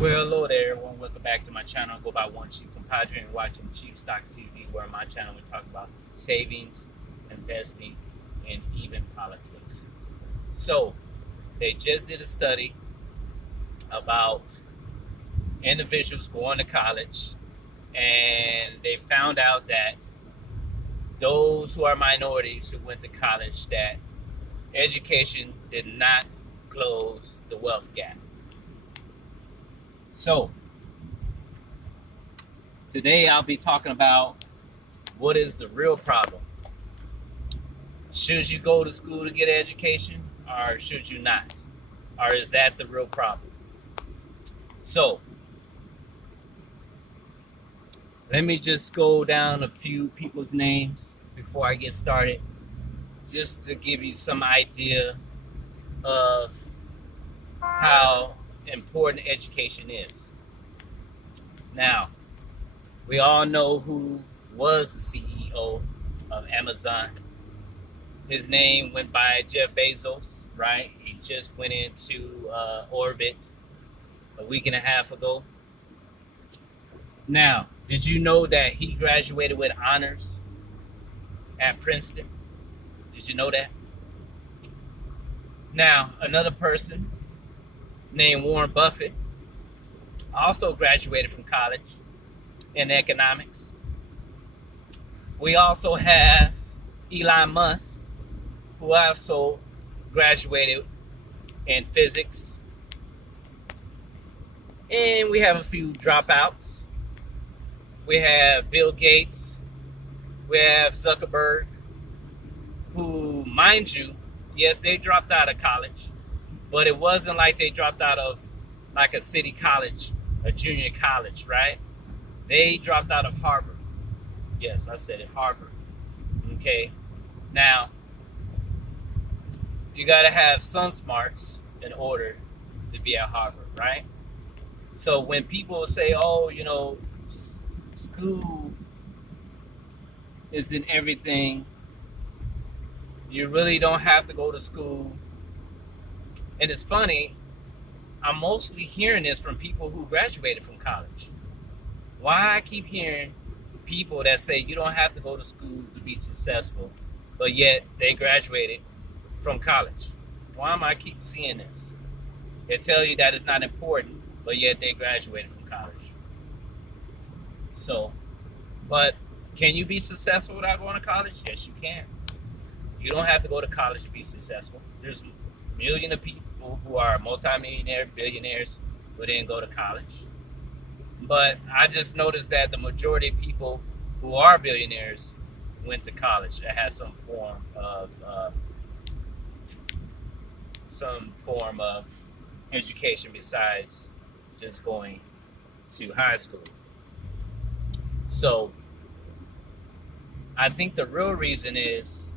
Well, hello there, everyone. Welcome back to my channel. I go by One Chief Compadre and watching Chief Stocks TV, where on my channel we talk about savings, investing, and even politics. So, they just did a study about individuals going to college, and they found out that those who are minorities who went to college, that education did not close the wealth gap. So, today I'll be talking about what is the real problem. Should you go to school to get an education, or should you not? Or is that the real problem? So, let me just go down a few people's names before I get started, just to give you some idea of how important education is. Now, we all know who was the CEO of Amazon. His name went by Jeff Bezos, right? He just went into orbit a week and a half ago. Now, did you know that he graduated with honors at Princeton? Did you know that? Now, another person named Warren Buffett also graduated from college in economics. We also have Elon Musk, who also graduated in physics. And we have a few dropouts. We have Bill Gates. We have Zuckerberg, who, mind you, yes, they dropped out of college, but it wasn't like they dropped out of like a city college, a junior college, right? They dropped out of Harvard. Yes, I said it, Harvard. Okay. Now, you got to have some smarts in order to be at Harvard, right? So when people say, oh, school isn't everything, you really don't have to go to school. And it's funny, I'm mostly hearing this from people who graduated from college. Why I keep hearing people that say you don't have to go to school to be successful, but yet they graduated from college? Why am I keep seeing this? They tell you that it's not important, but yet they graduated from college. So, but can you be successful without going to college? Yes, you can. You don't have to go to college to be successful. There's millions of people who are multimillionaire, billionaires who didn't go to college. But I just noticed that the majority of people who are billionaires went to college that has some form of education besides just going to high school. So I think the real reason is,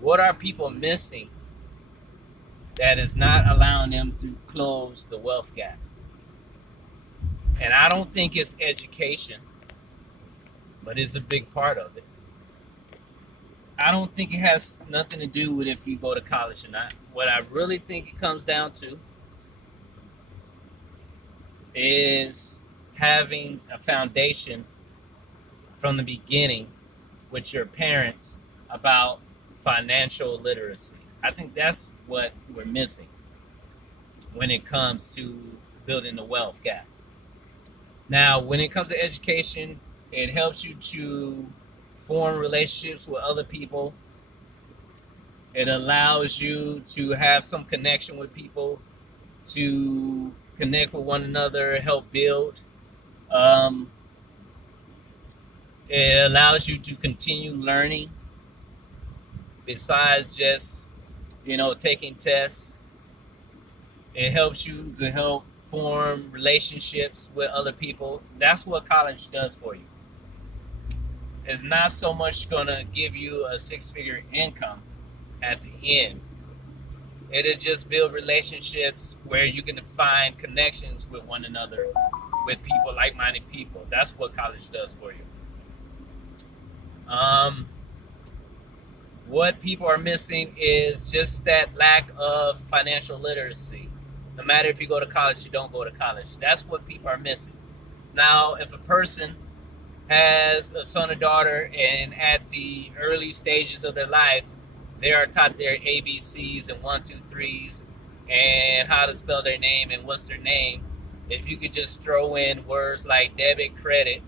what are people missing that is not allowing them to close the wealth gap? And I don't think it's education, but it's a big part of it. I don't think it has nothing to do with if you go to college or not. What I really think it comes down to is having a foundation from the beginning with your parents about financial literacy. I think that's what we're missing when it comes to building the wealth gap. Now, when it comes to education, it helps you to form relationships with other people. It allows you to have some connection with people, to connect with one another, help build. Um, it allows you to continue learning besides just, taking tests. It helps you to help form relationships with other people. That's what college does for you. It's not so much going to give you a six-figure income at the end. It'll just build relationships where you can find connections with one another, with people, like-minded people. That's what college does for you. What people are missing is just that lack of financial literacy. No matter if you go to college, you don't go to college. That's what people are missing. Now, if a person has a son or daughter and at the early stages of their life, they are taught their ABCs and one, two, threes and how to spell their name and what's their name. If you could just throw in words like debit, credit,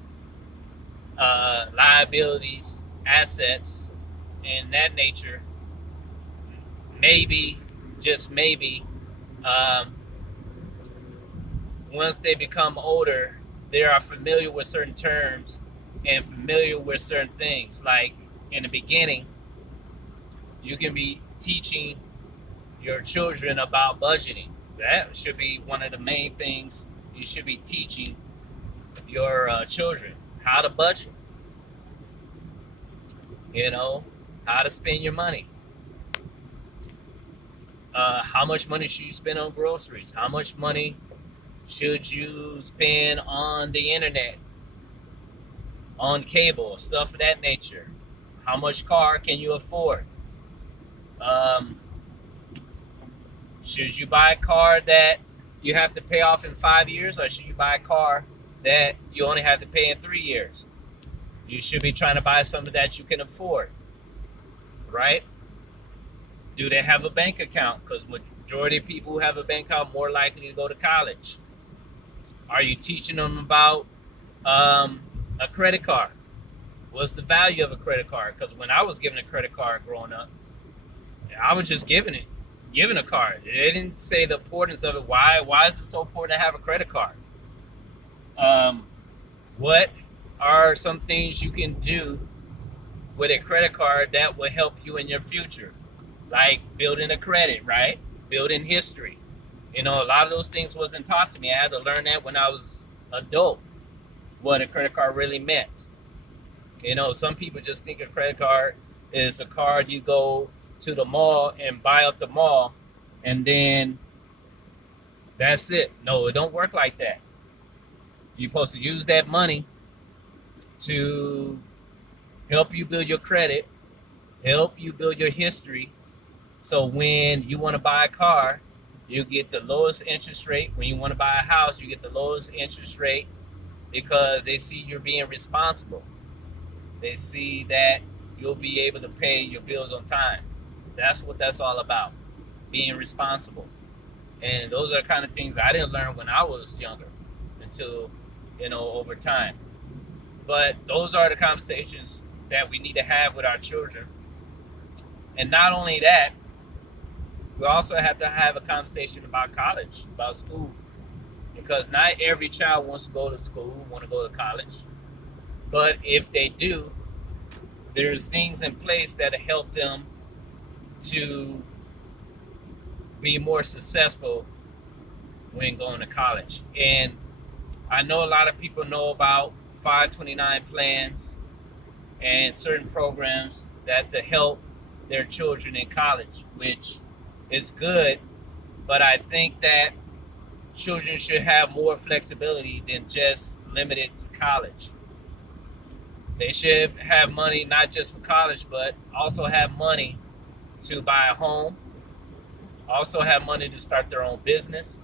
liabilities, assets, and that nature, maybe, just maybe, um, once they become older, they are familiar with certain terms and familiar with certain things. Like in the beginning, you can be teaching your children about budgeting. That should be one of the main things you should be teaching your children: how to budget, you know, how to spend your money. How much money should you spend on groceries? How much money should you spend on the internet, on cable, stuff of that nature? How much car can you afford? Um, should you buy a car that you have to pay off in 5 years, or should you buy a car that you only have to pay in 3 years? You should be trying to buy something that you can afford, right? Do they have a bank account? Because majority of people who have a bank account are more likely to go to college. Are you teaching them about a credit card? What's the value of a credit card? Because when I was given a credit card growing up, I was just given a card. They didn't say the importance of it. Why is it so important to have a credit card? What are some things you can do with a credit card that will help you in your future? Like building a credit, right? Building history. A lot of those things wasn't taught to me. I had to learn that when I was adult, what a credit card really meant. Some people just think a credit card is a card you go to the mall and buy up the mall, and then that's it. No, it don't work like that. You're supposed to use that money to help you build your credit, help you build your history. So when you want to buy a car, you get the lowest interest rate. When you want to buy a house, you get the lowest interest rate because they see you're being responsible. They see that you'll be able to pay your bills on time. That's what that's all about, being responsible. And those are the kind of things I didn't learn when I was younger until, over time. But those are the conversations that we need to have with our children. And not only that, we also have to have a conversation about college, about school. Because not every child wants to go to school, want to go to college. But if they do, there's things in place that help them to be more successful when going to college. And I know a lot of people know about 529 plans and certain programs that to help their children in college, which is good, but I think that children should have more flexibility than just limited to college. They should have money not just for college, but also have money to buy a home, also have money to start their own business,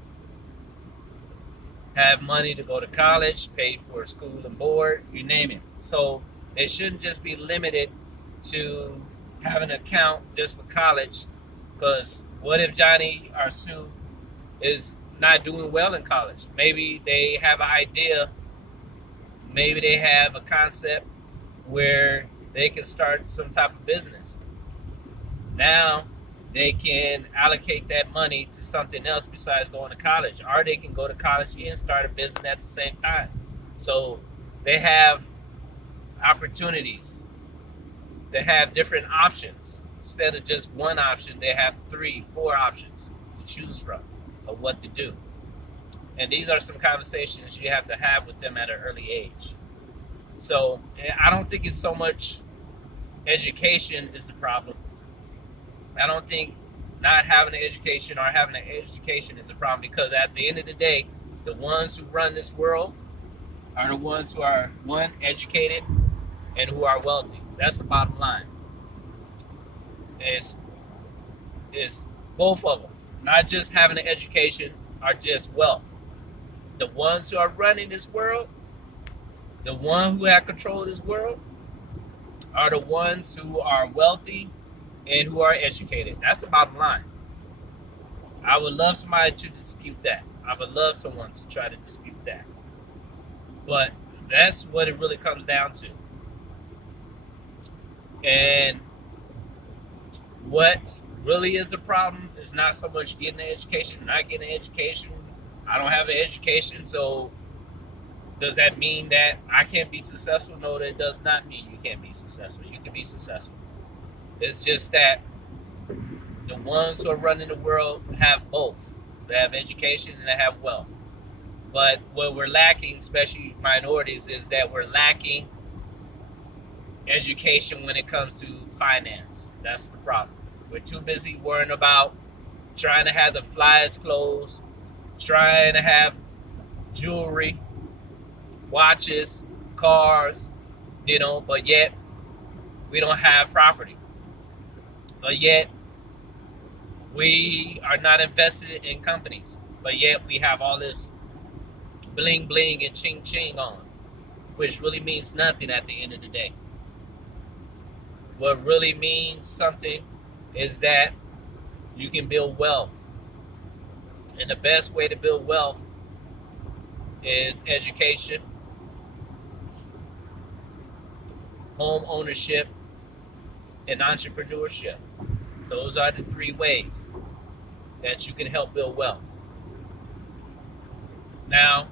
have money to go to college, pay for school and board, you name it. So they shouldn't just be limited to having an account just for college, because what if Johnny or Sue is not doing well in college? Maybe they have an idea, maybe they have a concept where they can start some type of business. Now they can allocate that money to something else besides going to college, or they can go to college and start a business at the same time. So they have opportunities. They have different options. Instead of just one option, they have 3, 4 options to choose from of what to do. And these are some conversations you have to have with them at an early age. So I don't think it's so much education is the problem. I don't think not having an education or having an education is a problem, because at the end of the day, the ones who run this world are the ones who are, one, educated and who are wealthy. That's the bottom line. It's both of them. Not just having an education, are just wealth. The ones who are running this world, the one who have control of this world, are the ones who are wealthy and who are educated. That's the bottom line. I would love somebody to dispute that. I would love someone to try to dispute that. But that's what it really comes down to. And what really is a problem is not so much getting an education, not getting an education. I don't have an education, so does that mean that I can't be successful? No, that does not mean you can't be successful. You can be successful. It's just that the ones who are running the world have both. They have education and they have wealth. But what we're lacking, especially minorities, is that we're lacking education when it comes to finance. That's the problem. We're too busy worrying about trying to have the flyest clothes, trying to have jewelry, watches, cars, but yet we don't have property. But yet we are not invested in companies. But yet we have all this bling bling and ching ching on, which really means nothing at the end of the day. What really means something is that you can build wealth. And the best way to build wealth is education, home ownership, and entrepreneurship. Those are the three ways that you can help build wealth. Now,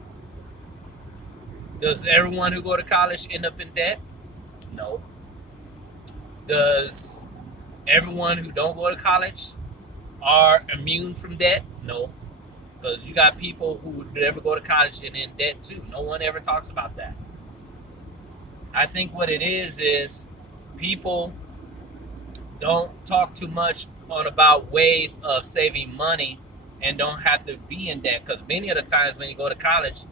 does everyone who go to college end up in debt? No. Does everyone who don't go to college are immune from debt? No. Because you got people who never go to college and in debt too. No one ever talks about that. I think what it is people don't talk too much on about ways of saving money and don't have to be in debt. Because many of the times when you go to college,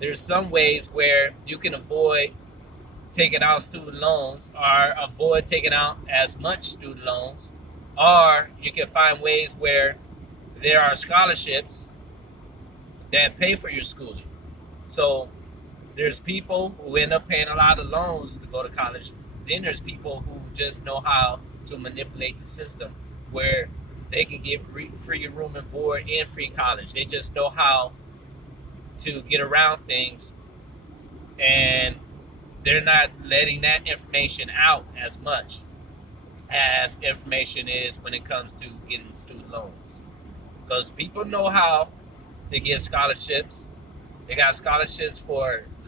there's some ways where you can avoid taking out student loans or avoid taking out as much student loans, or you can find ways where there are scholarships that pay for your schooling. So there's people who end up paying a lot of loans to go to college. Then there's people who just know how to manipulate the system where they can get free room and board and free college. They just know how to get around things, and they're not letting that information out as much as information is when it comes to getting student loans. Because people know how to get scholarships. They got scholarships for